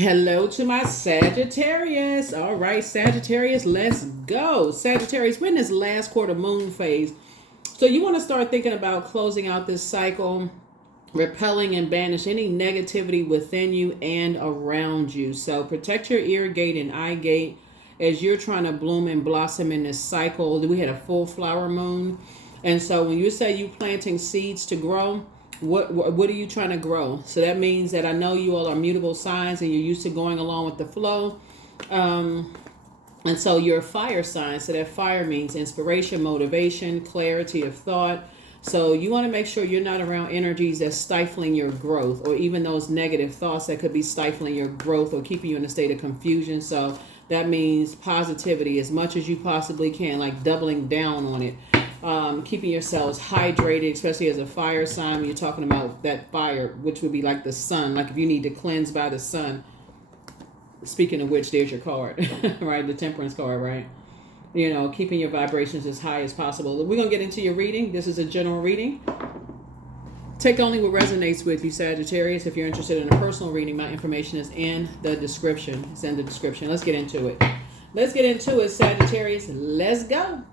Hello to my Sagittarius. All right, Sagittarius, let's go. Sagittarius, we're in this last quarter moon phase. So you want to start thinking about closing out this cycle, repelling and banish any negativity within you and around you. So protect your ear gate and eye gate as you're trying to bloom and blossom in this cycle. We had a full flower moon. And so when you say you planting seeds to grow, what are you trying to grow? So that means that I know you all are mutable signs and you're used to going along with the flow. And so you're a fire sign. So that fire means inspiration, motivation, clarity of thought. So you want to make sure you're not around energies that's stifling your growth, or even those negative thoughts that could be stifling your growth or keeping you in a state of confusion. So that means positivity as much as you possibly can, like doubling down on it. Keeping yourselves hydrated, especially as a fire sign when you're talking about that fire, which would be like the sun. Like if you need to cleanse by the sun. Speaking of which, there's your card, right? The temperance card, right? You know, keeping your vibrations as high as possible. We're going to get into your reading. This is a general reading. Take only what resonates with you, Sagittarius. If you're interested in a personal reading, my information is in the description. It's in the description. Let's get into it. Let's get into it, Sagittarius. Let's go.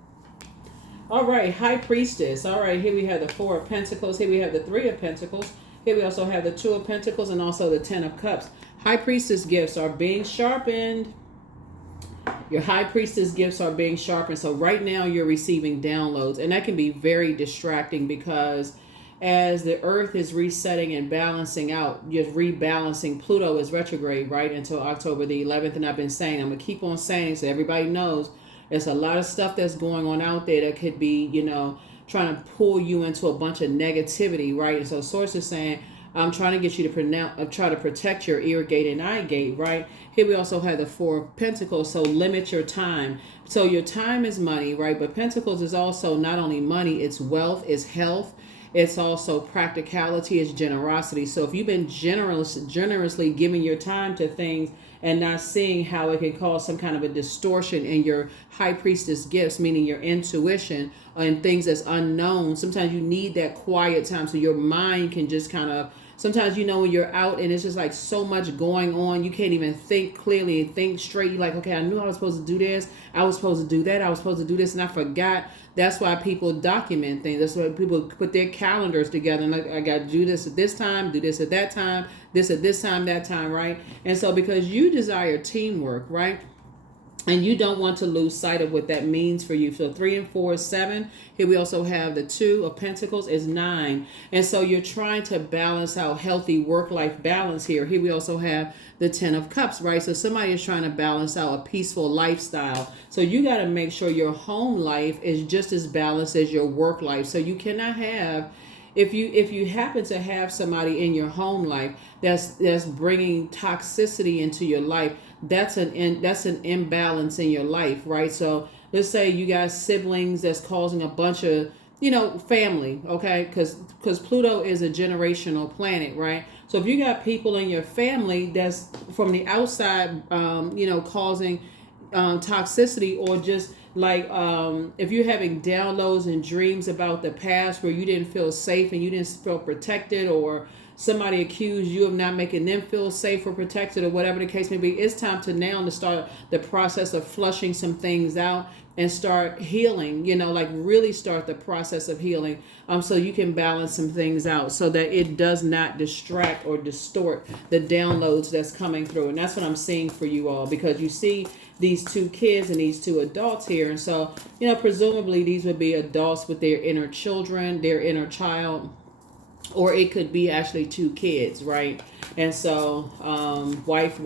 All right, High Priestess. All right, here we have the Four of Pentacles. Here we have the Three of Pentacles. Here we also have the Two of Pentacles and also the Ten of Cups. High Priestess gifts are being sharpened. Your High Priestess gifts are being sharpened. So right now you're receiving downloads. And that can be very distracting because as the Earth is resetting and balancing out, just rebalancing, Pluto is retrograde, right, until October the 11th. And I've been saying, I'm going to keep on saying so everybody knows, there's a lot of stuff that's going on out there that could be, you know, trying to pull you into a bunch of negativity, right? And so Source is saying, I'm trying to get you to try to protect your ear gate and eye gate, right? Here we also have the Four of Pentacles, so limit your time. So your time is money, right? But Pentacles is also not only money, it's wealth, it's health, it's also practicality, it's generosity. So if you've been generously giving your time to things and not seeing how it can cause some kind of a distortion in your High Priestess gifts, meaning your intuition and things that's unknown. Sometimes you need that quiet time so your mind can just kind of, sometimes, you know, when you're out and it's just like so much going on, you can't even think clearly and think straight. You're like, okay, I knew I was supposed to do this. I was supposed to do that. I was supposed to do this and I forgot. That's why people document things. That's why people put their calendars together. And like, I got to do this at this time, do this at that time, this at this time, that time, right? And so because you desire teamwork, right? And you don't want to lose sight of what that means for you. So 3 and 4 is 7. Here we also have the Two of Pentacles is 9. And so you're trying to balance out healthy work-life balance here. Here we also have the 10 of Cups, right? So somebody is trying to balance out a peaceful lifestyle. So you got to make sure your home life is just as balanced as your work life. So you cannot have, if you happen to have somebody in your home life that's bringing toxicity into your life, that's an imbalance in your life, right? So let's say you got siblings that's causing a bunch of, you know, family, okay? Because Pluto is a generational planet, right? So if you got people in your family that's from the outside, you know, causing toxicity, or just like if you're having downloads and dreams about the past where you didn't feel safe and you didn't feel protected, or somebody accused you of not making them feel safe or protected, or whatever the case may be, it's time to now to start the process of flushing some things out and start healing, you know, like really start the process of healing, so you can balance some things out so that it does not distract or distort the downloads that's coming through. And that's what I'm seeing for you all, because you see these two kids and these two adults here. And so, you know, presumably these would be adults with their inner children, their inner child, or it could be actually two kids, right? And so wife,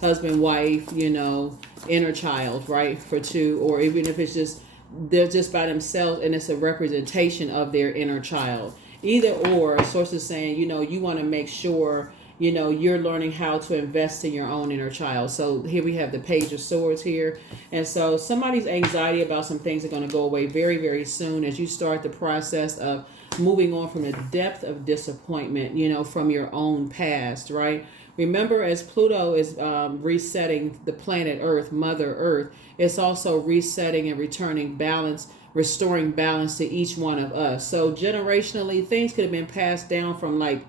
husband, wife, you know, inner child, right, for two. Or even if it's just they're just by themselves and it's a representation of their inner child. Either or, sources saying, you know, you want to make sure, you know, you're learning how to invest in your own inner child. So here we have the Page of Swords here. And so somebody's anxiety about some things are going to go away very, very soon as you start the process of moving on from the depth of disappointment, you know, from your own past, right? Remember, as Pluto is resetting the planet Earth, Mother Earth, it's also resetting and returning balance, restoring balance to each one of us. So generationally, things could have been passed down from like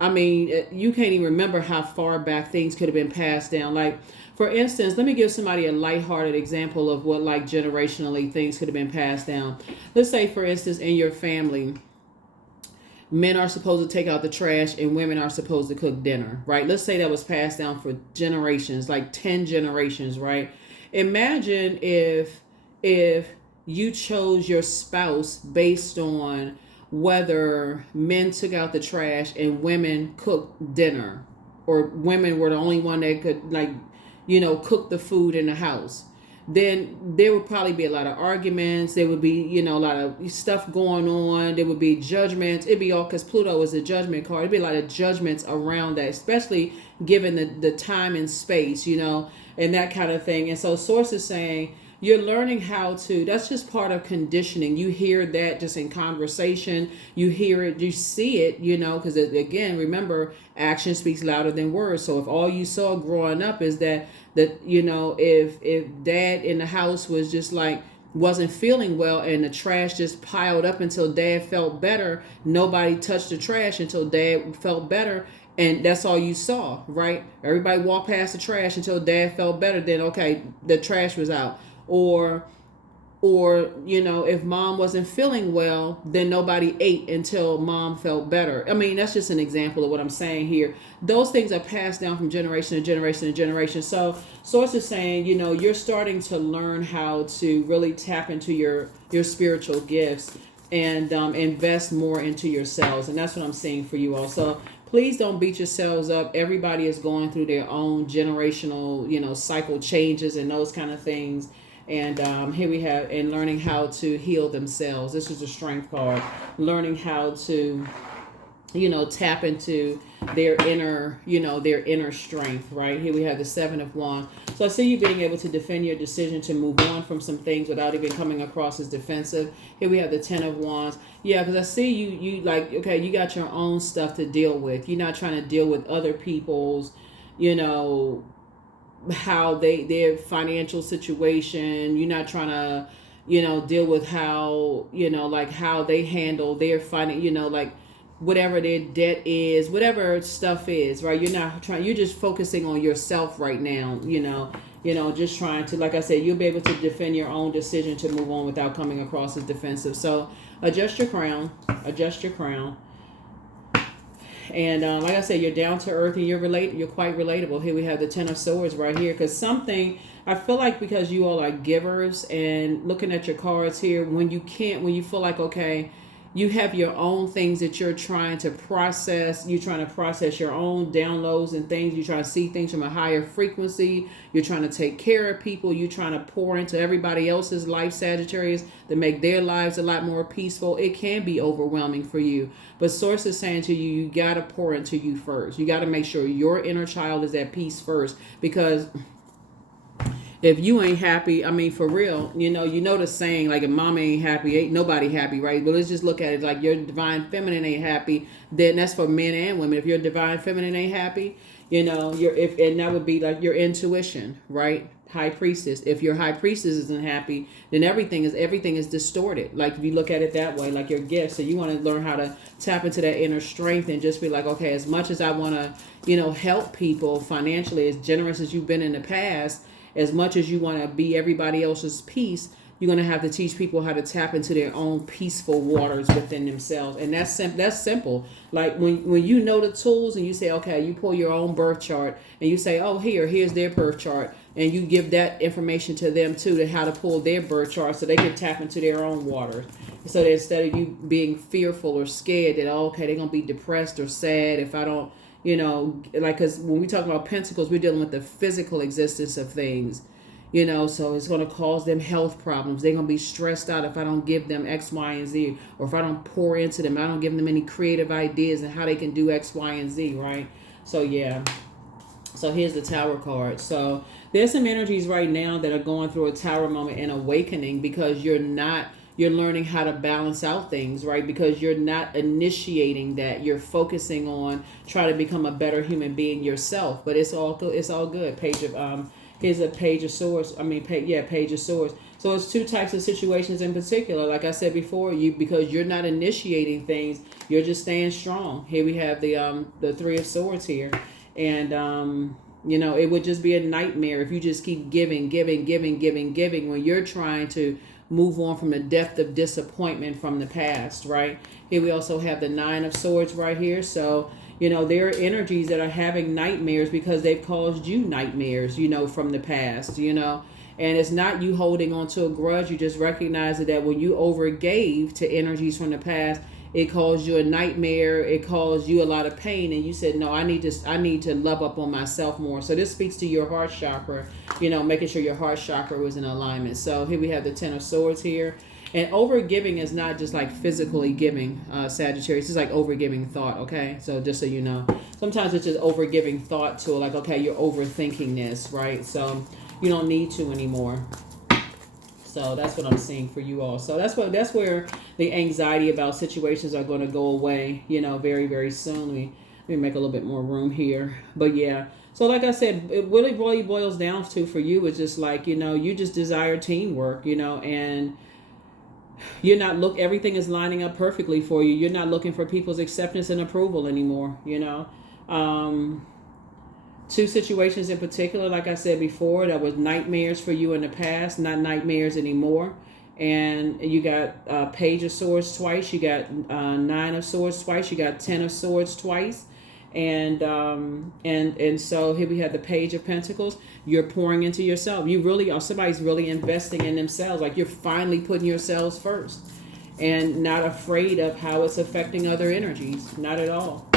I mean, you can't even remember how far back things could have been passed down. Like, for instance, let me give somebody a lighthearted example of what, like, generationally things could have been passed down. Let's say, for instance, in your family, men are supposed to take out the trash and women are supposed to cook dinner, right? Let's say that was passed down for generations, like 10 generations, right? Imagine if you chose your spouse based on whether men took out the trash and women cooked dinner, or women were the only one that could, like, cook the food in the house. Then there would probably be a lot of arguments. There would be, a lot of stuff going on. There would be judgments. It'd be all, because Pluto is a judgment card. It'd be a lot of judgments around that, especially given the time and space, and that kind of thing. And so Source is saying, you're learning how to, that's just part of conditioning. You hear that just in conversation. You hear it, you see it, because again, remember, action speaks louder than words. So if all you saw growing up is that if dad in the house was just like, wasn't feeling well and the trash just piled up until dad felt better, nobody touched the trash until dad felt better. And that's all you saw, right? Everybody walked past the trash until dad felt better. Then, okay, the trash was out. Or if mom wasn't feeling well, then nobody ate until mom felt better. I mean, that's just an example of what I'm saying here. Those things are passed down from generation to generation to generation. So Source is saying, you're starting to learn how to really tap into your spiritual gifts and invest more into yourselves. And that's what I'm seeing for you all. So please don't beat yourselves up. Everybody is going through their own generational, cycle changes and those kind of things. And here we have, and learning how to heal themselves. This is a strength card. Learning how to, tap into their inner strength, right? Here we have the Seven of Wands. So I see you being able to defend your decision to move on from some things without even coming across as defensive. Here we have the Ten of Wands. Yeah, because I see you like, okay, you got your own stuff to deal with. You're not trying to deal with other people's, how their financial situation. You're not trying to deal with how like how they handle their like whatever their debt is, whatever stuff is, right? You're just focusing on yourself right now, just trying to, like I said, you'll be able to defend your own decision to move on without coming across as defensive. So adjust your crown. And like I said, you're down to earth and you're quite relatable. Here we have the Ten of Swords right here, because I feel like, because you all are givers, and looking at your cards here, when you feel like, okay, you have your own things that you're trying to process. You're trying to process your own downloads and things. You're trying to see things from a higher frequency. You're trying to take care of people. You're trying to pour into everybody else's life, Sagittarius, to make their lives a lot more peaceful. It can be overwhelming for you. But Source is saying to you, you got to pour into you first. You got to make sure your inner child is at peace first, because if you ain't happy, I mean, for real, the saying, like, if mama ain't happy, ain't nobody happy, right? But let's just look at it like your divine feminine ain't happy. Then that's for men and women. If your divine feminine ain't happy, and that would be like your intuition, right? High priestess. If your high priestess isn't happy, then everything is distorted. Like, if you look at it that way, like your gifts. So you want to learn how to tap into that inner strength and just be like, okay, as much as I want to, help people financially, as generous as you've been in the past, as much as you want to be everybody else's peace, you're going to have to teach people how to tap into their own peaceful waters within themselves. And that's simple. Like, when you know the tools and you say, okay, you pull your own birth chart and you say, oh, here's their birth chart. And you give that information to them too, to how to pull their birth chart so they can tap into their own waters. So that instead of you being fearful or scared that, oh, okay, they're going to be depressed or sad if I don't, because when we talk about pentacles, we're dealing with the physical existence of things, so it's going to cause them health problems. They're going to be stressed out if I don't give them X, Y, and Z, or if I don't pour into them, I don't give them any creative ideas and how they can do X, Y, and Z, right? So, yeah. So here's the Tower card. So there's some energies right now that are going through a Tower moment and awakening, because you're learning how to balance out things, right? Because you're not initiating that. You're focusing on trying to become a better human being yourself. But it's all good. It's all good. Here's a Page of Swords. Page of Swords. So it's two types of situations in particular. Like I said before, because you're not initiating things, you're just staying strong. Here we have the Three of Swords here, and it would just be a nightmare if you just keep giving when you're trying to move on from the depth of disappointment from the past, right? Here we also have the Nine of Swords right here. So there are energies that are having nightmares because they've caused you nightmares, from the past, And it's not you holding on to a grudge. You just recognize that when you overgave to energies from the past, it caused you a nightmare. It caused you a lot of pain. And you said, no, I need to love up on myself more. So this speaks to your heart chakra, making sure your heart chakra was in alignment. So here we have the Ten of Swords here. And overgiving is not just like physically giving, Sagittarius. It's like overgiving thought, okay? So just so you know. Sometimes it's just overgiving thought to like, okay, you're overthinking this, right? So you don't need to anymore. So that's what I'm seeing for you all. So that's where the anxiety about situations are going to go away, very, very soon. Let me make a little bit more room here. But yeah. So like I said, it really boils down to for you is just like, you just desire teamwork, and you're not everything is lining up perfectly for you. You're not looking for people's acceptance and approval anymore, Two situations in particular, like I said before, that was nightmares for you in the past, not nightmares anymore. And you got Page of Swords twice. You got Nine of Swords twice. You got Ten of Swords twice. And so here we have the Page of Pentacles. You're pouring into yourself. You really are. Somebody's really investing in themselves. Like you're finally putting yourselves first and not afraid of how it's affecting other energies. Not at all.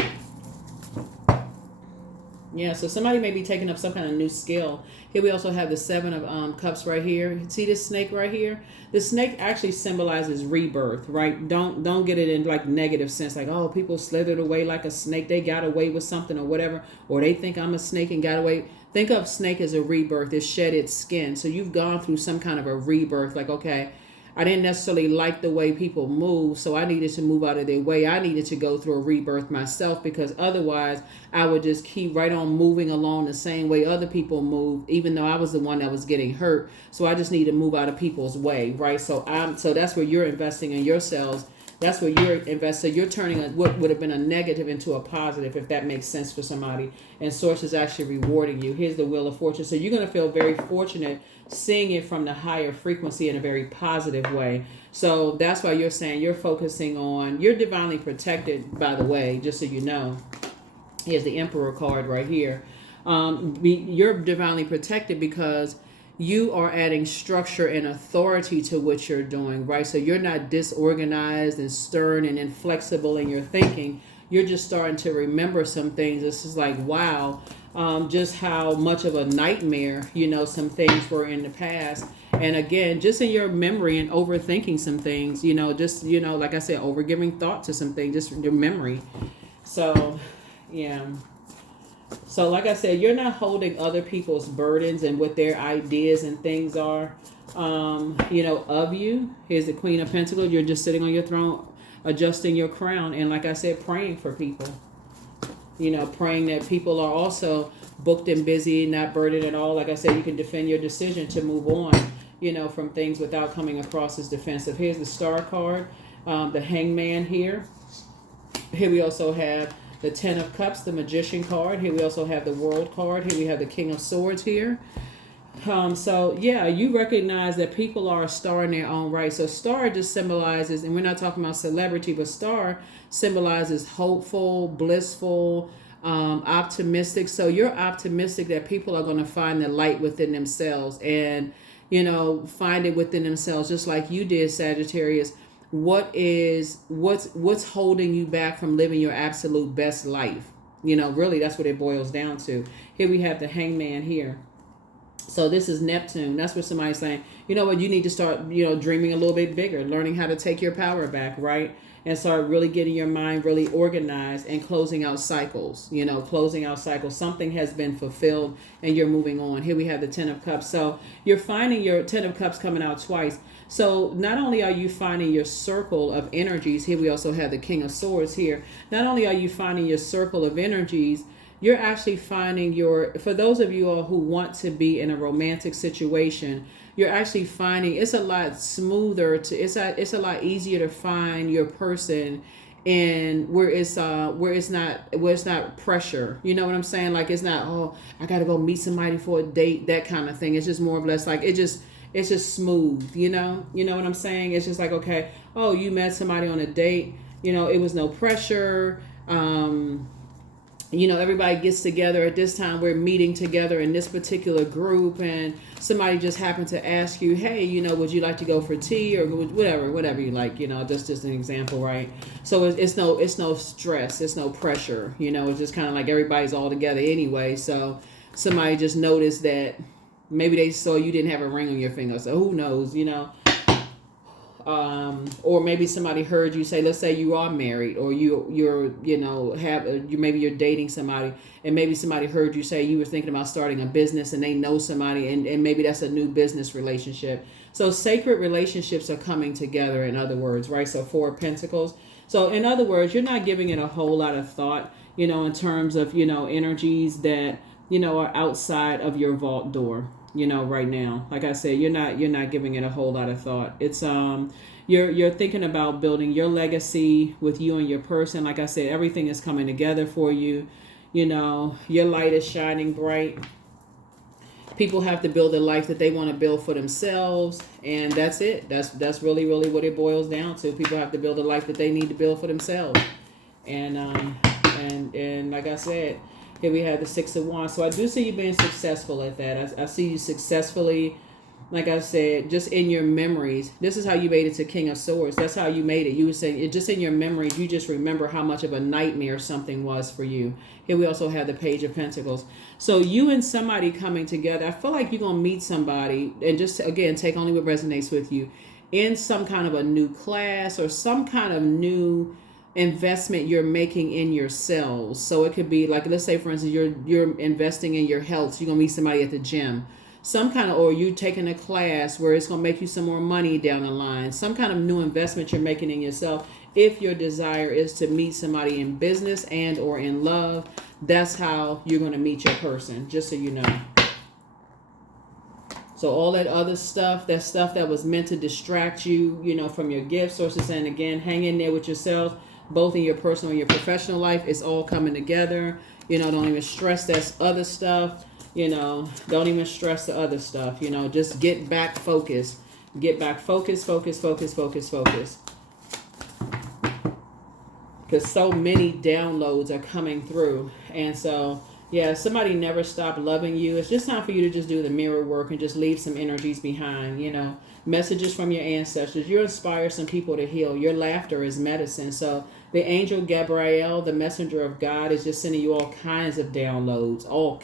Yeah, so somebody may be taking up some kind of new skill. Here we also have the Seven of Cups right here. See this snake right here? The snake actually symbolizes rebirth, right? Don't get it in like negative sense, like, oh, people slithered away like a snake. They got away with something or whatever. Or they think I'm a snake and got away. Think of snake as a rebirth. It shed its skin. So you've gone through some kind of a rebirth. Like, okay, I didn't necessarily like the way people move, so I needed to move out of their way. I needed to go through a rebirth myself because otherwise I would just keep right on moving along the same way other people move, even though I was the one that was getting hurt. So I just need to move out of people's way, right? So that's where you're investing in yourselves. That's where you're investing. You're turning what would have been a negative into a positive, if that makes sense for somebody. And Source is actually rewarding you. Here's the Wheel of Fortune. So you're going to feel very fortunate seeing it from the higher frequency in a very positive way. So that's why you're saying you're focusing on, you're divinely protected, by the way, just so you know. Here's the Emperor card right here. You're divinely protected because you are adding structure and authority to what you're doing, right? So you're not disorganized and stern and inflexible in your thinking. You're just starting to remember some things. This is like, wow, just how much of a nightmare, some things were in the past. And again, just in your memory and overthinking some things, just, like I said, overgiving thought to some things, just your memory. So, yeah. So like I said, you're not holding other people's burdens and what their ideas and things are, of you. Here's the Queen of Pentacles. You're just sitting on your throne, adjusting your crown. And like I said, praying for people, praying that people are also booked and busy, not burdened at all. Like I said, you can defend your decision to move on, from things without coming across as defensive. Here's the Star card, the Hangman here. Here we also have the Ten of Cups, the Magician card. Here we also have the World card. Here we have the King of Swords here. So yeah, you recognize that people are a star in their own right. So star just symbolizes, and we're not talking about celebrity, but star symbolizes hopeful, blissful, optimistic. So you're optimistic that people are going to find the light within themselves and, find it within themselves, just like you did, Sagittarius. What's holding you back from living your absolute best life? Really, that's what it boils down to. Here we have the Hangman here. So this is Neptune. That's what somebody's saying. You know what? You need to start, dreaming a little bit bigger, learning how to take your power back, right? And start really getting your mind really organized and closing out cycles, closing out cycles. Something has been fulfilled and you're moving on. Here we have the Ten of Cups. So you're finding your Ten of Cups coming out twice. So not only are you finding your circle of energies, here we also have the King of Swords here. Not only are you finding your circle of energies, you're actually finding for those of you all who want to be in a romantic situation, you're actually finding it's a lot smoother it's a lot easier to find your person, and where it's not pressure. You know what I'm saying? Like, it's not, oh, I gotta go meet somebody for a date, that kind of thing. It's just more or less like it's just smooth, you know what I'm saying? It's just like, okay, oh, you met somebody on a date, it was no pressure. Everybody gets together at this time. We're meeting together in this particular group, and somebody just happened to ask you, hey, would you like to go for tea or whatever you like, just an example, right? So it's no stress, it's no pressure, it's just kind of like everybody's all together anyway. So somebody just noticed that maybe they saw you didn't have a ring on your finger, so who knows, or maybe somebody heard you say, let's say you are married, or maybe you're dating somebody, and maybe somebody heard you say you were thinking about starting a business, and they know somebody, and maybe that's a new business relationship. So sacred relationships are coming together, in other words, right? So 4 of Pentacles. So in other words, you're not giving it a whole lot of thought, in terms of, energies that, are outside of your vault door. Right now, like I said, you're not giving it a whole lot of thought. It's you're thinking about building your legacy with you and your person. Like I said, everything is coming together for you. Your light is shining bright. People have to build a life that they want to build for themselves, and that's it. That's really what it boils down to. People have to build a life that they need to build for themselves, and like I said, here we have the 6 of Wands. So I do see you being successful at that. I see you successfully, like I said, just in your memories. This is how you made it to King of Swords. That's how you made it. You were saying it just in your memories. You just remember how much of a nightmare something was for you. Here we also have the Page of Pentacles. So you and somebody coming together. I feel like you're going to meet somebody, and just, again, take only what resonates with you, in some kind of a new class or some kind of new investment you're making in yourselves. So it could be like, let's say for instance, you're investing in your health. So you're gonna meet somebody at the gym, or you taking a class where it's gonna make you some more money down the line. Some kind of new investment you're making in yourself. If your desire is to meet somebody in business and or in love, that's how you're gonna meet your person. Just so you know. So all that other stuff, that stuff that was meant to distract you, from your gift sources, and again, hang in there with yourself. Both in your personal and your professional life, it's all coming together. Don't even stress that other stuff. Don't even stress the other stuff. Just get back focused. Get back focus. Because so many downloads are coming through. And so, yeah, somebody never stopped loving you. It's just time for you to just do the mirror work and just leave some energies behind, Messages from your ancestors. You inspire some people to heal. Your laughter is medicine. So the angel Gabriel, the messenger of God, is just sending you all kinds of downloads. Oh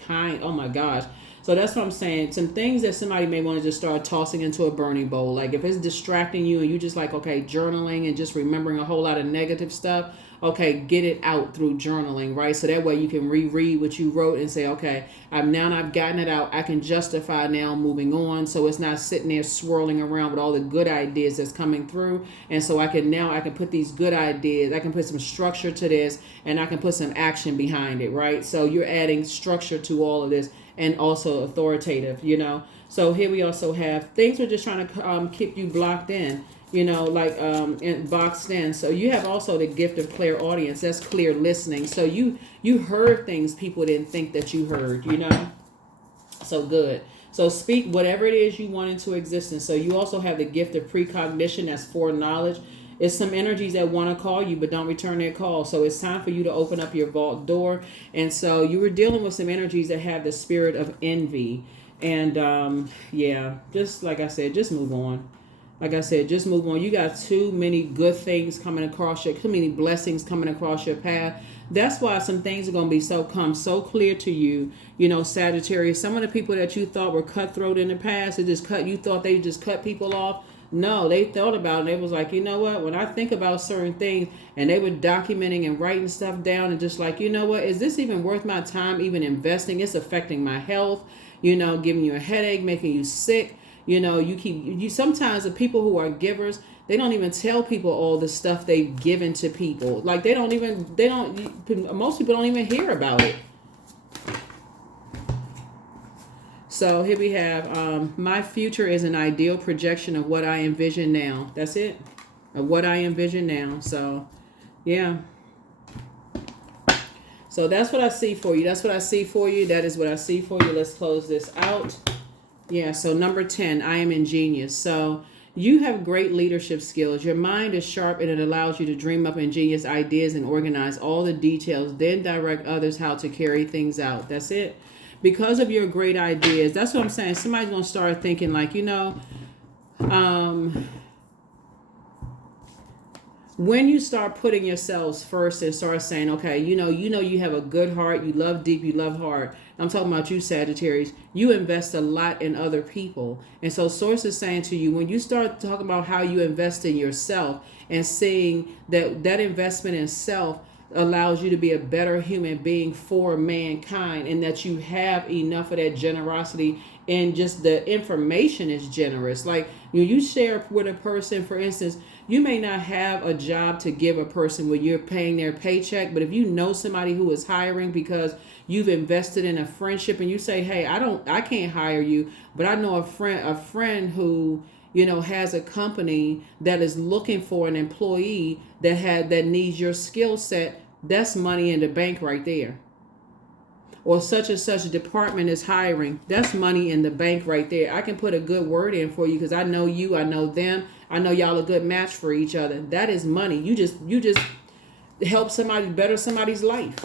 my gosh. So that's what I'm saying. Some things that somebody may want to just start tossing into a burning bowl. Like if it's distracting you and you just like, okay, journaling and just remembering a whole lot of negative stuff. Okay, get it out through journaling, right? So that way you can reread what you wrote and say, okay, I've gotten it out. I can justify now moving on. So it's not sitting there swirling around with all the good ideas that's coming through. And so I can put these good ideas, I can put some structure to this, and I can put some action behind it, right? So you're adding structure to all of this, and also authoritative, So here we also have things we're just trying to keep you blocked in. And boxed in. So you have also the gift of clairaudience. That's clear listening. So you heard things people didn't think that you heard, So good. So speak whatever it is you want into existence. So you also have the gift of precognition. That's foreknowledge. It's some energies that want to call you but don't return their call. So it's time for you to open up your vault door. And so you were dealing with some energies that have the spirit of envy. And just like I said, just move on. Like I said, just move on. You got too many good things coming across too many blessings coming across your path. That's why some things are going to be so clear to you, Sagittarius. Some of the people that you thought were cutthroat in the past, you thought they just cut people off. No, they thought about it. They was like, you know what? When I think about certain things, and they were documenting and writing stuff down and just like, you know what? Is this even worth my time even investing? It's affecting my health, giving you a headache, making you sick. Sometimes the people who are givers, they don't even tell people all the stuff they've given to people. Like most people don't even hear about it. So here we have, my future is an ideal projection of what I envision now. That's it. Of what I envision now. So, yeah. So that's what I see for you. That's what I see for you. That is what I see for you. Let's close this out. Yeah, so number 10, I am ingenious. So you have great leadership skills. Your mind is sharp and it allows you to dream up ingenious ideas and organize all the details, then direct others how to carry things out. That's it. Because of your great ideas, that's what I'm saying. Somebody's going to start thinking like, when you start putting yourselves first and start saying, okay, you have a good heart, you love deep, you love hard. I'm talking about you, Sagittarius. You invest a lot in other people. And so Source is saying to you, when you start talking about how you invest in yourself and seeing that investment in self allows you to be a better human being for mankind, and that you have enough of that generosity, and just the information is generous. Like you share with a person, for instance, you may not have a job to give a person where you're paying their paycheck, but if you know somebody who is hiring because you've invested in a friendship, and you say, hey, I can't hire you, but I know a friend who has a company that is looking for an employee that needs your skill set. That's money in the bank right there. Or such and such department is hiring. That's money in the bank right there. I can put a good word in for you because I know you, I know them, I know y'all a good match for each other. That is money. You just help somebody better somebody's life.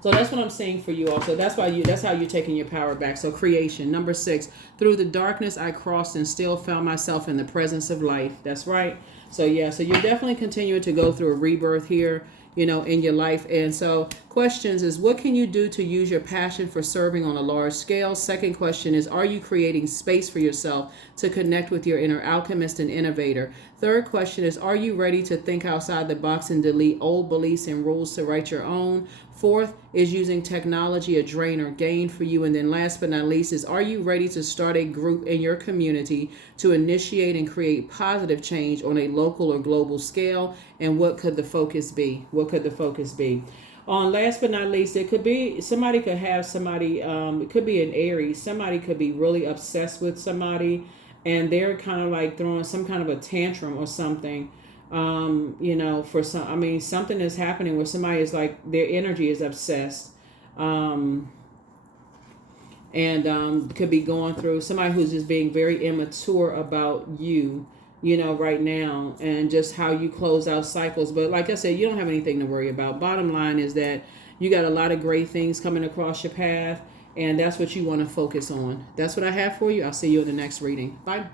So that's what I'm saying for you also. That's how you're taking your power back. So creation. Number 6, through the darkness I crossed and still found myself in the presence of life. That's right. So yeah, so you're definitely continuing to go through a rebirth here, in your life. And so questions is, what can you do to use your passion for serving on a large scale? Second question is, are you creating space for yourself to connect with your inner alchemist and innovator? Third question is, are you ready to think outside the box and delete old beliefs and rules to write your own? Fourth is using technology a drain or gain for you. And then last but not least is, are you ready to start a group in your community to initiate and create positive change on a local or global scale? And what could the focus be? What could the focus be? Last but not least, it could be somebody could have somebody, it could be an Aries. Somebody could be really obsessed with somebody and they're kind of like throwing some kind of a tantrum or something. For something is happening where somebody is like, their energy is obsessed. And could be going through somebody who's just being very immature about you, right now, and just how you close out cycles. But like I said, you don't have anything to worry about. Bottom line is that you got a lot of great things coming across your path, and that's what you want to focus on. That's what I have for you. I'll see you in the next reading. Bye.